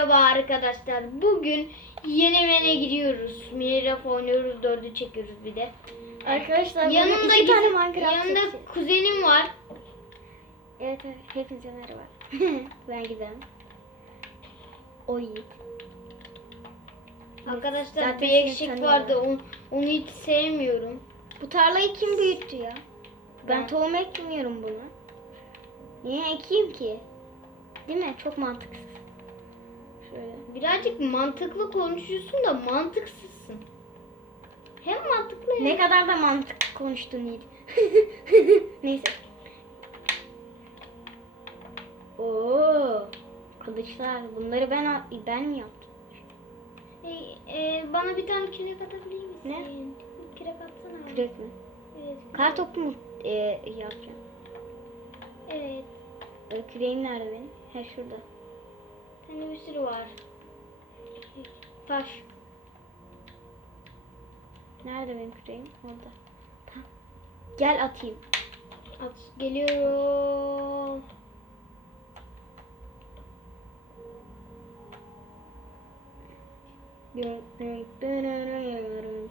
Merhaba arkadaşlar. Bugün Yenemen'e gidiyoruz. Minecraft oynuyoruz. Dördü çekiyoruz bir de. Arkadaşlar Yanımda iki tane Minecraft yanımda çekeceğiz. kuzenim var. Evet evet hepinize merhaba. ben Gizem. O Yiğit. Arkadaşlar Zaten bir tanıyorum. vardı. Onu, onu hiç sevmiyorum. Bu tarlayı kim büyüttü ya? Ben Ben. tohum ekmiyorum bunu. Niye ekeyim ki? Değil mi? Çok mantıksız. Şöyle. Birazcık mantıklı konuşuyorsun da mantıksızsın. Hem mantıklı hem Ne kadar da mantık konuştun Yiğit. Neyse. Oo, kılıçlar. Bunları ben ben mi yaptım? E, e, bana bir tane kürek atabilir misin? Ne? Kürek atsana. Kürek mi? Evet. Kar topu mu e, yapacağım? Evet. E, küreğim nerede benim? He şurada. Sende bir sürü var. Taş. Nerede benim küreğim? Orada. Tamam. Gel atayım. At. Geliyorum. Hı?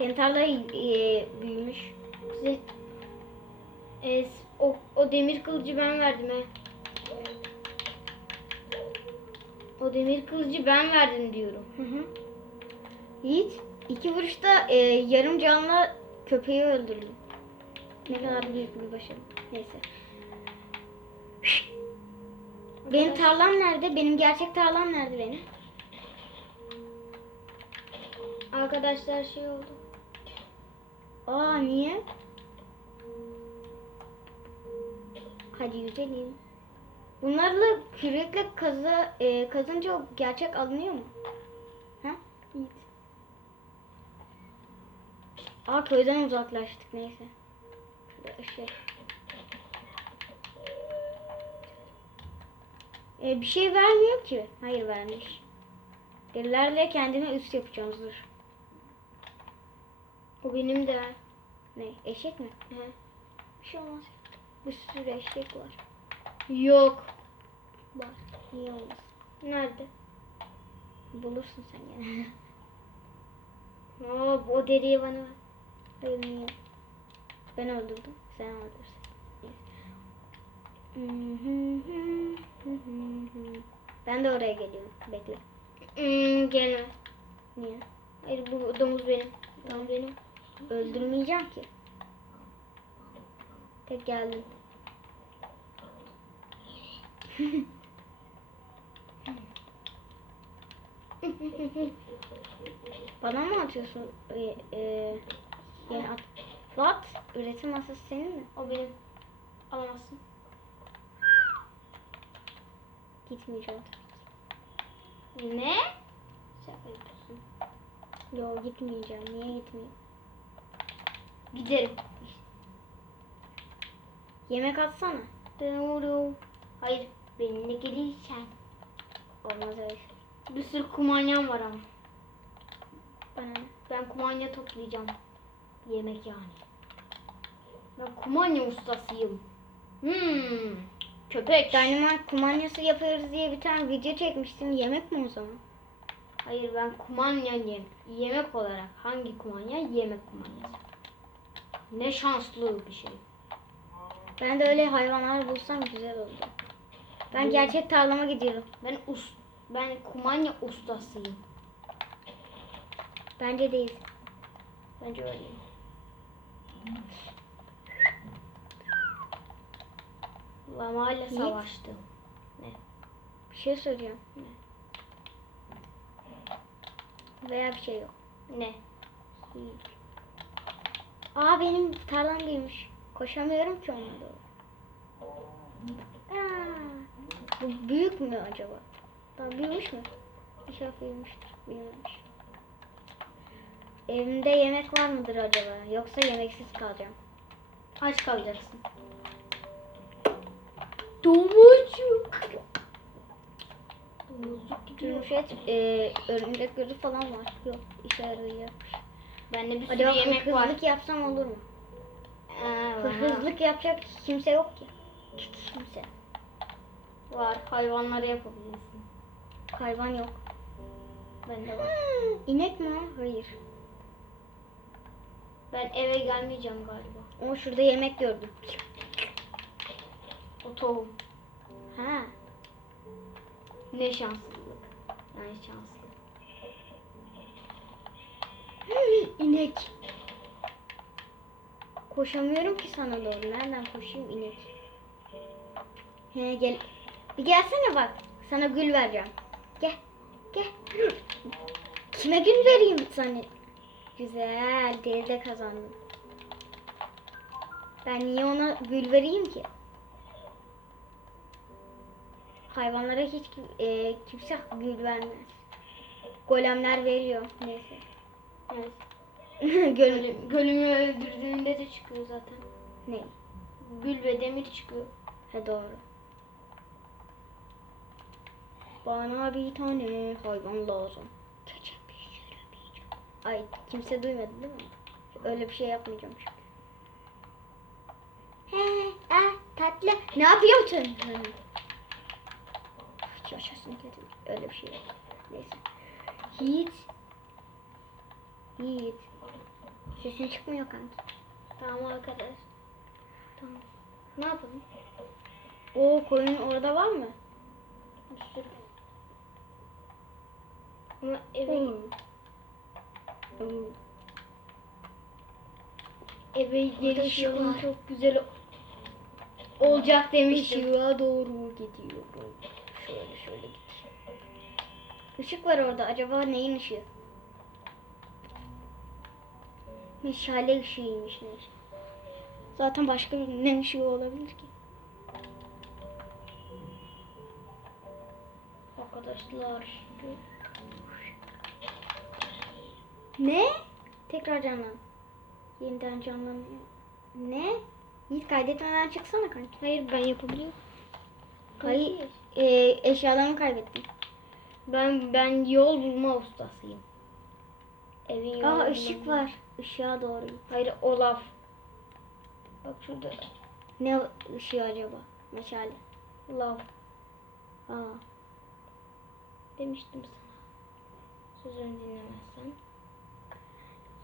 Senin tarla e, büyümüş. Size, e, o, o demir kılıcı ben verdim he. O demir kılıcı ben verdim diyorum. Hı hı. Yiğit iki vuruşta e, yarım canlı köpeği öldürdüm. Ne kadar büyük bir başarı. Neyse. Benim tarlam nerede? Benim gerçek tarlam nerede benim? Arkadaşlar şey oldu. Aa niye? Hadi yüzelim. Bunlarla kürekle kazı, e, kazınca gerçek alınıyor mu? Ha? Yiğit. Aa köyden uzaklaştık neyse. Şurada şey. E, bir şey vermiyor ki. Hayır vermiş. Derilerle kendime üst yapacağım. O benim de. Ne? Eşek mi? He. Bir şey olmaz. Bir sürü eşek var. Yok. Var. Niye olmaz? Nerede? Bulursun sen gene. Oo, o deriyi bana ver. Hayır niye? Ben öldürdüm. Sen öldürsün. Ben de oraya geliyorum. Bekle. Hmm, gelme. Niye? Hayır bu domuz benim. Domuz benim. Öldürmeyeceğim ki. Tek geldim. Bana mı atıyorsun? Ee, e, at. What? Üretim masası senin mi? o benim. Alamazsın. Gitmeyeceğim. Ne? Şaka yapıyorsun. Yo gitmeyeceğim. Niye gitmeyeyim? Giderim. Yemek atsana. Doğru. Hayır. Benimle gelirsen. Olmaz öyle şey. Bir sürü kumanyam var ama. Ne? Ben kumanya toplayacağım. Yemek yani. Ben kumanya ustasıyım. Hmm. Köpek. Dynamite kumanyası yapıyoruz diye bir tane video çekmiştin. Yemek mi o zaman? Hayır ben kumanya yem yemek olarak hangi kumanya? Yemek kumanyası. Ne şanslı bir şey. Ben de öyle hayvanlar bulsam güzel oldu. Ben Hmm. gerçek tarlama gidiyorum. Ben us ben kumanya ustasıyım. Bence değil. Bence öyleyim. Lama ile Yiğit. savaştım. Bir şey söyleyeceğim. Veya bir şey yok. Ne? Aa benim tarlam büyümüş. Koşamıyorum ki ona doğru. Aa, bu büyük mü acaba? Daha büyümüş mü? İnşallah büyümüştür. Büyümemiş. Evimde yemek var mıdır acaba? Yoksa yemeksiz kalacağım. Aç kalacaksın. Domuzcuk. Domuzcuk gidiyor. Gümüş et, e, örümcek gözü falan var. Yok, işe yarıyor. Bende bir sürü Acaba yemek var. hırsızlık yapsam olur mu? Ee, yapacak kimse yok ki. Kimse. var. Hayvanları yapabilirsin. Hayvan yok. Bende var. İnek mi? Hayır. Ben eve gelmeyeceğim galiba. Ama şurada yemek gördüm. O tohum. Ha. Ne şanslılık. Yani şanslı. İnek. Koşamıyorum ki sana doğru. Nereden koşayım inek? He gel. Bir gelsene bak. Sana gül vereceğim. Gel. Gel. Kime gül vereyim sana? Güzel. Teyze kazandın. Ben niye ona gül vereyim ki? Hayvanlara hiç e, kimse gül vermez. Golemler veriyor. Neyse. Evet. Gölüm, gölümü öldürdüğünde de çıkıyor zaten. Ne? Gül ve demir çıkıyor. He doğru. Bana bir tane hayvan lazım. Gece bir yürümeyeceğim. Ay kimse duymadı değil mi? Öyle bir şey yapmayacağım şimdi. He, ah, tatlı. Ne yapıyorsun? Hiç yaşasın dedim. Öyle bir şey yok. Neyse. Yiğit. Yiğit. Sesin çıkmıyor kanki. Tamam arkadaş. Tamam. Ne yapalım? O koyun orada var mı? Bir sürü. Ama eve, Hmm. Hmm. eve gelişim var. çok güzel olacak demiştim. Işığa doğru gidiyorum. Şöyle şöyle git. Işık var orada. Acaba neyin ışığı? Meşale ışığıymış neyse. Zaten başka bir ne ışığı olabilir ki? Arkadaşlar. Ne? Tekrar canlan. Yeniden canlanıyor. Ne? Yiğit kaydetmeden çıksana kanki. Hayır ben yapabiliyorum. Hayır. Ee, eşyalarımı kaybettim. Ben ben yol bulma ustasıyım. Evin yolu Aa ışık var. Işığa doğru. Hayır Olaf. Bak şurada Ne ışığı acaba? Meşale. lav Aa. demiştim sana. Sözümü dinlemezsen.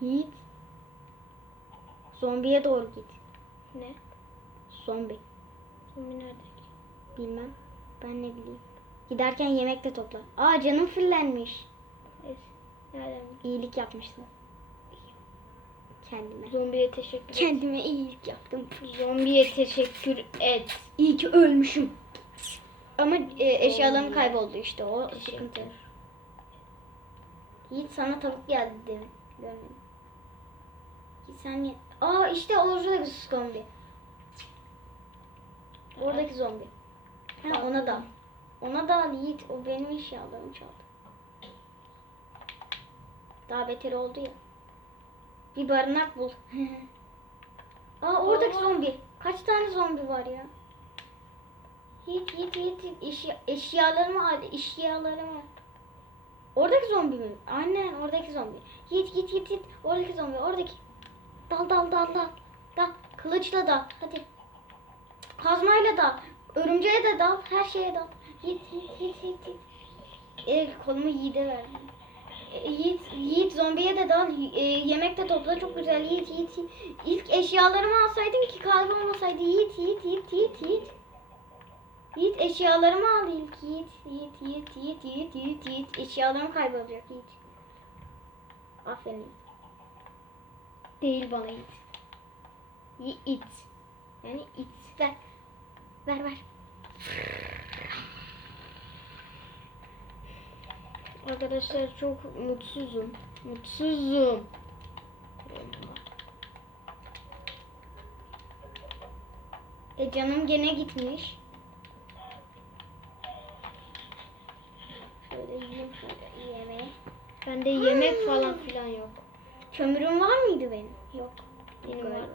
Yiğit. Zombiye doğru git. Ne? Zombi. Zombi nerede ki? Bilmem. Ben ne bileyim. Giderken yemek de topla. Aa canım fullenmiş. Evet. Nereden? İyilik yapmışsın. Kendime. Zombiye teşekkür et. Kendime iyilik yaptım. Zombiye teşekkür et. İyi ki ölmüşüm. Ama e, eşyalarım kayboldu işte o Teşekkür. sıkıntı. Yiğit sana tavuk geldi demin. Görmedim. Sen niye? Aa işte oradaki zombi. Oradaki zombi. Ha ona da. Ona da Yiğit. O benim eşyalarımı çaldı. Daha beter oldu ya. Bir barınak bul. Aa oradaki zombi. Kaç tane zombi var ya? Yiğit yiğit yiğit. yiğit. Eşya, eşyalarımı al. Eşyalarımı. Oradaki zombi mi? Aynen oradaki zombi. Yiğit yiğit yiğit yiğit. Oradaki zombi. Oradaki. Dal dal dal dal. Dal. Kılıçla dal. Hadi. Kazmayla dal. Örümceğe de dal. Her şeye dal. Yiğit yiğit yiğit yiğit. yiğit. El kolumu Yiğit'e verdim. E, Yiğit, Yiğit zombiye de dal. E, yemek de topla. Çok güzel. Yiğit Yiğit. Yiğit. İlk eşyalarımı alsaydım ki kaybolmasaydı. Yiğit Yiğit Yiğit Yiğit Yiğit. Yiğit eşyalarımı al ilk. Yiğit Yiğit Yiğit Yiğit Yiğit Yiğit Yiğit. Eşyalarım kaybolacak Yiğit. Aferin. Değil bana it. Yiğit. Yani it. Ver. Ver ver. Arkadaşlar çok mutsuzum. Mutsuzum. E canım gene gitmiş. Şöyle yiyeyim şöyle yemeği. Bende yemek falan filan yok. Kömürüm var mıydı benim? Yok. Benim Yok. var.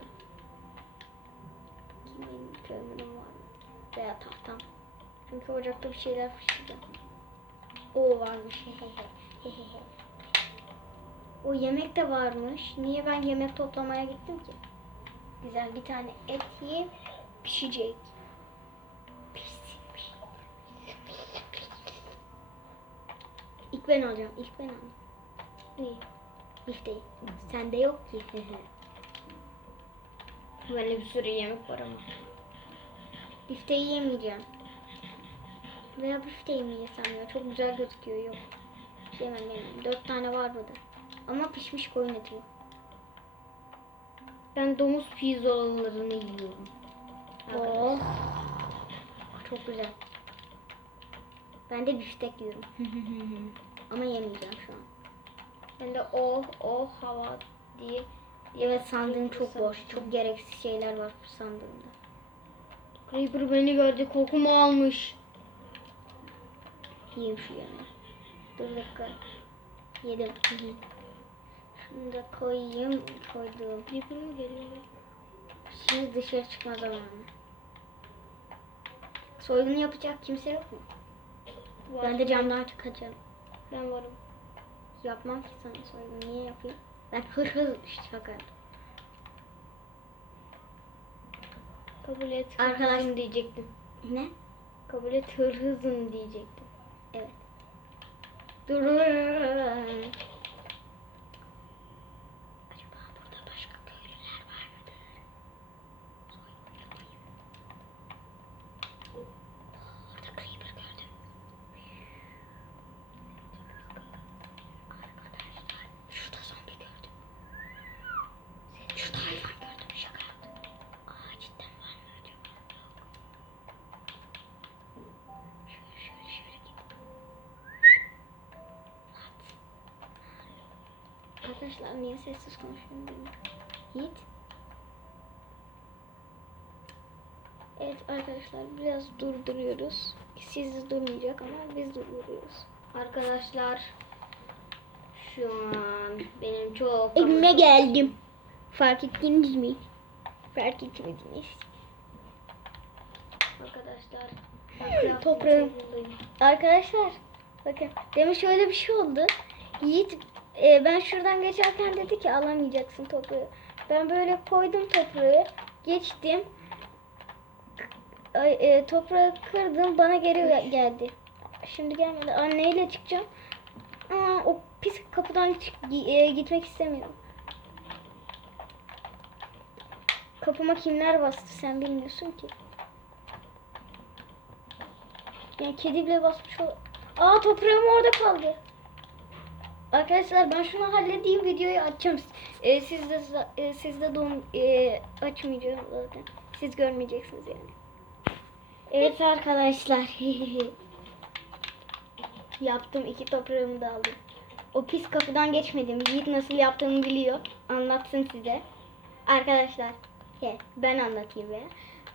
Benim kömürüm var mı? Veya tahtam. Çünkü ocakta bir şeyler pişireceğim. O varmış. O yemek de varmış. Niye ben yemek toplamaya gittim ki? Güzel bir tane et yiyip pişecek. İlk ben alacağım. ilk ben alacağım. Ne? Bifteyi. Sende yok ki. Bende bir sürü yemek var ama. Bifteyi yemeyeceğim. Veya bifteyi mi yesem ya? Çok güzel gözüküyor. Yok. Yemem yemem. Dört tane var burada. Ama pişmiş koyun eti yok. Ben domuz pirzolalarını yiyorum. Oh. Çok güzel. Ben de biftek yiyorum. Ama yemeyeceğim şu an. Ben de oh oh hava diye. Evet sandığım çok boş. Çok gereksiz şeyler var bu sandığımda. Creeper beni gördü kokumu almış. Yiyeyim şu yemeği. Dur dakika. Yedim. Şunu da koyayım. Koydum. Creeper mı geliyor? Şimdi dışarı çıkma zamanı. Soygunu yapacak kimse yok mu? Var. Ben de camdan kaçarım. Ben varım. Yapmam ki sana soygunu. Niye yapayım? Ben hır hır şaka. Kabul et Arkadaş- hırsızım diyecektim. Ne? Kabul et hırsızım diyecektim. Evet. Durun. Arkadaşlar niye sessiz konuşuyorum bilmiyorum. Yiğit. Evet arkadaşlar biraz durduruyoruz. Siz durmayacak ama biz durduruyoruz. Arkadaşlar şu an benim çok Evime geldim. Fark ettiniz mi? Fark etmediniz. Arkadaşlar Toprağım. Arkadaşlar bakın demin şöyle bir şey oldu. Yiğit e, ben şuradan geçerken dedi ki alamayacaksın toprağı. Ben böyle koydum toprağı. Geçtim. Ay, e, toprağı kırdım bana geri ge- geldi. Şimdi gelmedi. Anneyle çıkacağım. Aa, o pis kapıdan çık- e, gitmek istemiyorum. Kapıma kimler bastı sen bilmiyorsun ki. Yani kedi bile basmış ol. Aa toprağım orada kaldı. Arkadaşlar ben şunu halledeyim videoyu açacağım. Ee, siz de e, siz de don e, açmayacağım zaten. Siz görmeyeceksiniz yani. Evet arkadaşlar. Yaptım iki toprağımı da aldım. O pis kapıdan geçmedim. Yiğit nasıl yaptığımı biliyor. Anlatsın size. Arkadaşlar. He, ben anlatayım ya.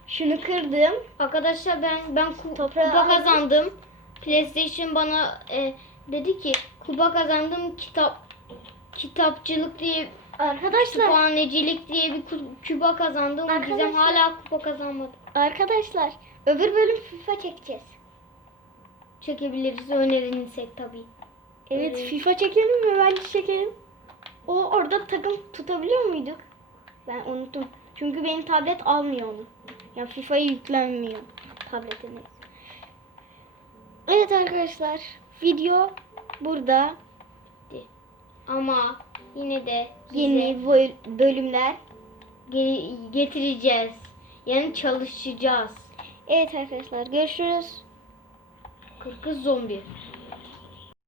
Şunu kırdım. Arkadaşlar ben ben kupa kazandım. PlayStation bana e, dedi ki kupa kazandım kitap kitapçılık diye Arkadaşlar. kütüphanecilik diye bir ku- kupa kazandım. Gizem Arkadaşlar. hala kupa kazanmadı. Arkadaşlar öbür bölüm FIFA çekeceğiz. Çekebiliriz önerirsek tabii. Evet Evet. FIFA çekelim mi? Bence çekelim. O orada takım tutabiliyor muyduk? Ben unuttum. Çünkü benim tablet almıyor onu. Yani FIFA'ya yüklenmiyor tabletime. Evet arkadaşlar video burada. Ama yine de Yeni böl- bölümler. ge- getireceğiz. Yani çalışacağız. Evet arkadaşlar görüşürüz. Kırkız zombi.